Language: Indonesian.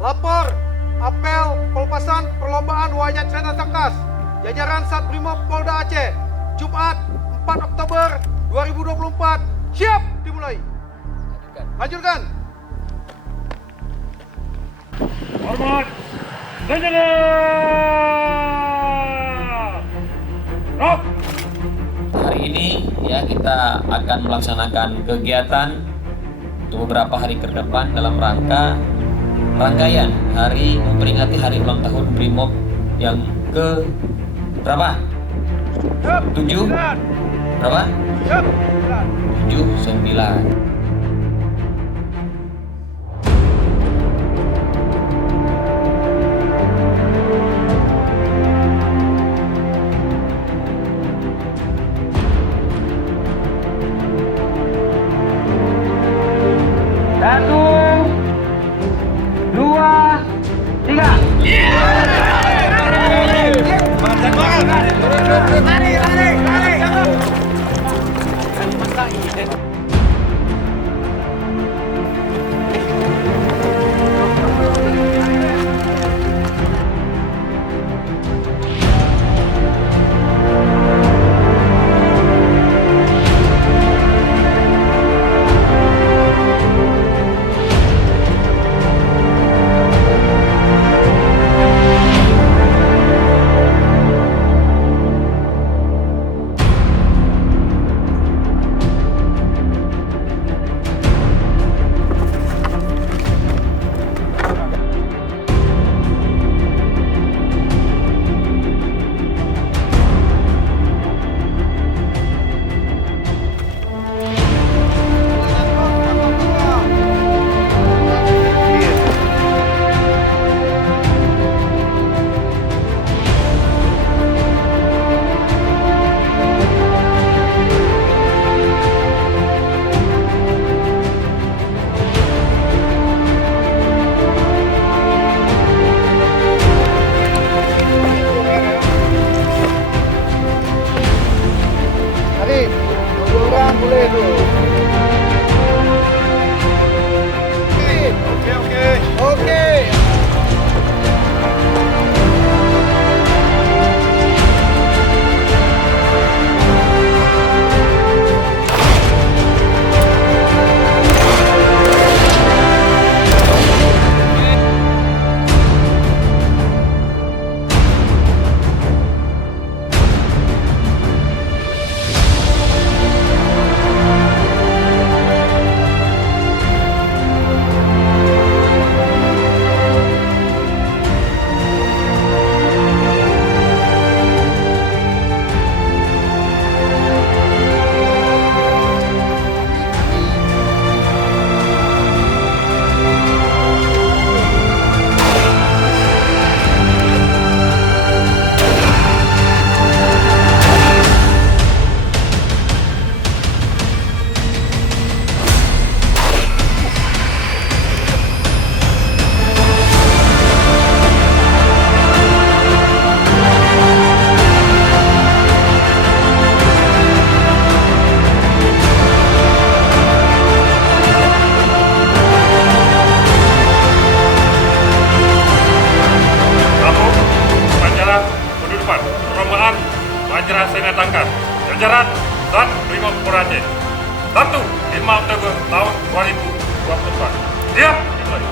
Lapor apel pelepasan perlombaan wayang kereta tangkas jajaran Satbrimob Polda Aceh Jumat 4 Oktober 2024 siap dimulai. Lanjutkan. Hormat senjata. Rock. Hari ini ya kita akan melaksanakan kegiatan untuk beberapa hari ke depan dalam rangkaian hari memperingati hari ulang tahun Brimob yang ke berapa? 7? Berapa? 7, 9. Satu, dua, tiga. Boleh tuh. Oke. Perlombaan Wajra Sena Tangkas jajaran Zat Brimob Polda Aceh 1 5 Oktober tahun 2024 siap dimulai.